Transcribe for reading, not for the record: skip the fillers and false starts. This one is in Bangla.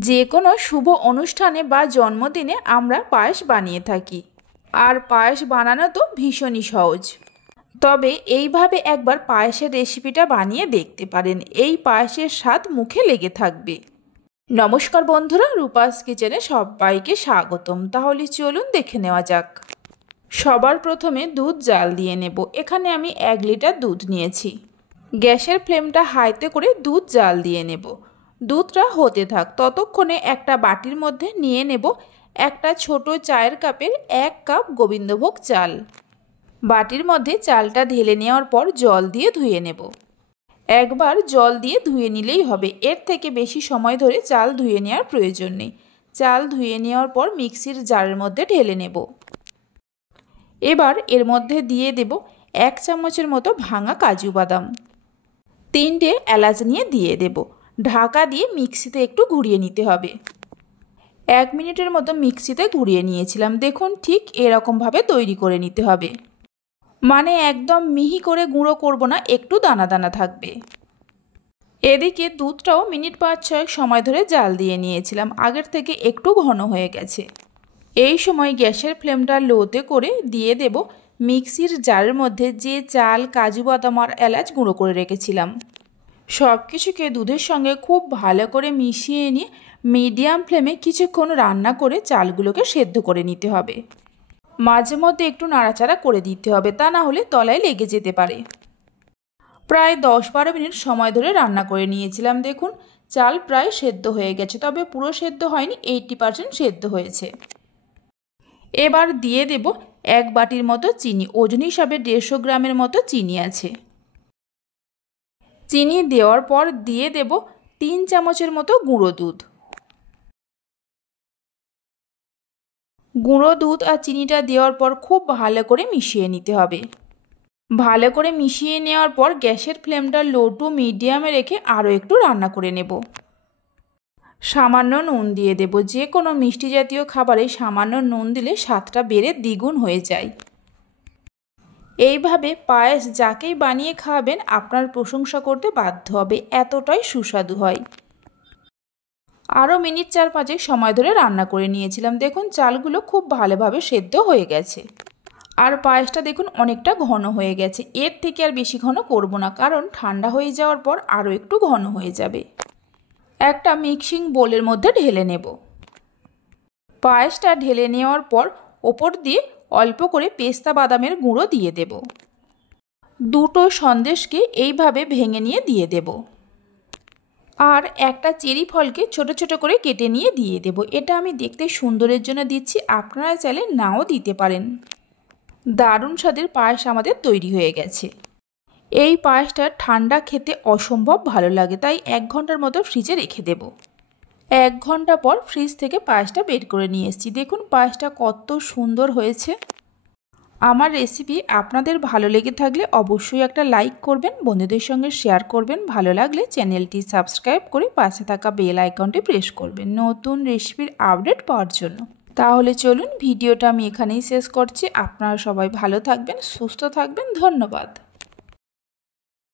যে কোনো শুভ অনুষ্ঠানে বা জন্মদিনে আমরা পায়েস বানিয়ে থাকি। আর পায়েস বানানো তো ভীষণই সহজ। তবে এইভাবে একবার পায়েসের রেসিপিটা বানিয়ে দেখতে পারেন, এই পায়েসের স্বাদ মুখে লেগে থাকবে। নমস্কার বন্ধুরা, রূপাস কিচেনে সবাইকে স্বাগতম। তাহলে চলুন দেখে নেওয়া যাক। সবার প্রথমে দুধ জাল দিয়ে নেব। এখানে আমি 1 লিটার দুধ নিয়েছি। গ্যাসের ফ্লেমটা হাইতে করে দুধ জাল দিয়ে নেব। দুধটা হতে থাক, ততক্ষণে একটা বাটির মধ্যে নিয়ে নেব একটা ছোট চায়ের কাপের 1 কাপ গোবিন্দভোগ চাল। বাটির মধ্যে চালটা ঢেলে নেওয়ার পর জল দিয়ে ধুয়ে নেব। একবার জল দিয়ে ধুয়ে নিলেই হবে, এর থেকে বেশি সময় ধরে চাল ধুয়ে নেওয়ার প্রয়োজন নেই। চাল ধুয়ে নেওয়ার পর মিক্সির জারের মধ্যে ঢেলে নেব। এবার এর মধ্যে দিয়ে দেব 1 চামচের মতো ভাঙা কাজু বাদাম, 3টে এলাচ নিয়ে দিয়ে দেব। ঢাকা দিয়ে মিক্সিতে একটু ঘুরিয়ে নিতে হবে। 1 মিনিটের মতো মিক্সিতে ঘুরিয়ে নিয়েছিলাম। দেখুন, ঠিক এরকমভাবে তৈরি করে নিতে হবে। মানে একদম মিহি করে গুঁড়ো করব না, একটু দানা দানা থাকবে। এদিকে দুধটাও মিনিট 5-6 সময় ধরে জাল দিয়ে নিয়েছিলাম, আগের থেকে একটু ঘন হয়ে গেছে। এই সময় গ্যাসের ফ্লেমটা লোতে করে দিয়ে দেব মিক্সির জারের মধ্যে যে চাল, কাজু বাদাম আর এলাচ গুঁড়ো করে রেখেছিলাম। সব কিছুকে দুধের সঙ্গে খুব ভালো করে মিশিয়ে নিয়ে মিডিয়াম ফ্লেমে কিছুক্ষণ রান্না করে চালগুলোকে সেদ্ধ করে নিতে হবে। মাঝে মধ্যে একটু নাড়াচাড়া করে দিতে হবে, তা না হলে তলায় লেগে যেতে পারে। প্রায় 10-12 মিনিট সময় ধরে রান্না করে নিয়েছিলাম। দেখুন, চাল প্রায় সেদ্ধ হয়ে গেছে, তবে পুরো সেদ্ধ হয়নি, 80% সেদ্ধ হয়েছে। এবার দিয়ে দেব 1 বাটির মতো চিনি। ওজন হিসাবে 150 গ্রামের মতো চিনি আছে। চিনি দেওয়ার পর দিয়ে দেব 3 চামচের মতো গুঁড়ো দুধ। গুঁড়ো দুধ আর চিনিটা দেওয়ার পর খুব ভালো করে মিশিয়ে নিতে হবে। ভালো করে মিশিয়ে নেওয়ার পর গ্যাসের ফ্লেমটা লো টু মিডিয়ামে রেখে আরও একটু রান্না করে নেব। সামান্য নুন দিয়ে দেব। যে কোনো মিষ্টি জাতীয় খাবারে সামান্য নুন দিলে স্বাদটা বেড়ে দ্বিগুণ হয়ে যায়। এইভাবে পায়েস যাকেই বানিয়ে খাওয়াবেন আপনার প্রশংসা করতে বাধ্য হবে, এতটাই সুস্বাদু হয়। আরও মিনিট 4-5 সময় ধরে রান্না করে নিয়েছিলাম। দেখুন, চালগুলো খুব ভালোভাবে সেদ্ধ হয়ে গেছে। আর পায়েসটা দেখুন অনেকটা ঘন হয়ে গেছে। এর থেকে আর বেশি ঘন করব না, কারণ ঠান্ডা হয়ে যাওয়ার পর আরও একটু ঘন হয়ে যাবে। একটা মিক্সিং বোলের মধ্যে ঢেলে নেব। পায়েসটা ঢেলে নেওয়ার পর ওপর দিয়ে অল্প করে পেস্তা বাদামের গুঁড়ো দিয়ে দেব। 2টো সন্দেশকে এইভাবে ভেঙে নিয়ে দিয়ে দেব। আর একটা চেরি ফলকে ছোট ছোট করে কেটে নিয়ে দিয়ে দেব। এটা আমি দেখতে সুন্দরের জন্য দিচ্ছি, আপনারা চাইলে নাও দিতে পারেন। দারুণ স্বাদের পায়েস আমাদের তৈরি হয়ে গেছে। এই পায়েসটা ঠান্ডা খেতে অসম্ভব ভালো লাগে, তাই 1 ঘন্টার মতো ফ্রিজে রেখে দেব। 1 ঘন্টা পর ফ্রিজ থেকে পায়েসটা বের করে নিয়ে এসেছি। দেখুন পায়েসটা কত সুন্দর হয়েছে। আমার রেসিপি আপনাদের ভালো লেগে থাকলে অবশ্যই একটা লাইক করবেন, বন্ধুদের সঙ্গে শেয়ার করবেন। ভালো লাগলে চ্যানেলটি সাবস্ক্রাইব করে পাশে থাকা বেল আইকনটি প্রেস করবেন নতুন রেসিপির আপডেট পাওয়ার জন্য। তাহলে চলুন ভিডিওটা আমি এখানেই শেষ করছি। আপনারা সবাই ভালো থাকবেন, সুস্থ থাকবেন। ধন্যবাদ।